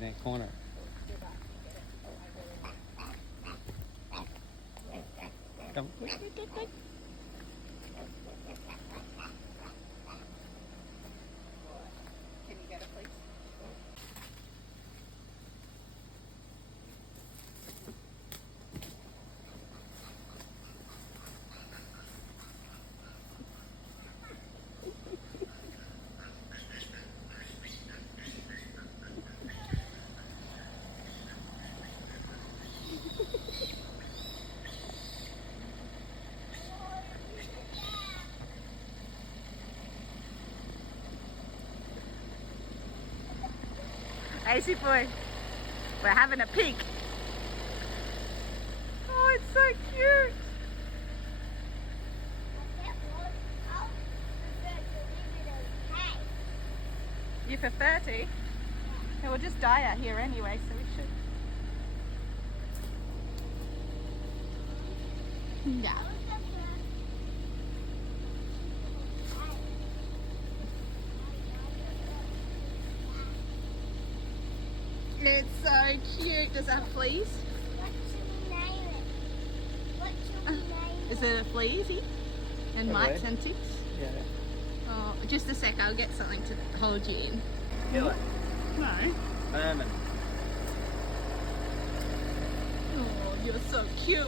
in a corner. Come. Quick, quick, quick, quick. Can you get it, please? Easy boy, we're having a peek. Oh, it's so cute. You for 30? Yeah, we'll just die out here anyway, so we should. Yeah. It's so cute. Does it have fleas? What should we name it? What should we name it? Is it a fleasy? And Probably. mites and ticks? Yeah. Oh, just a sec, I'll get something to hold you in. Piglet. No. Ermine. Oh, you're so cute.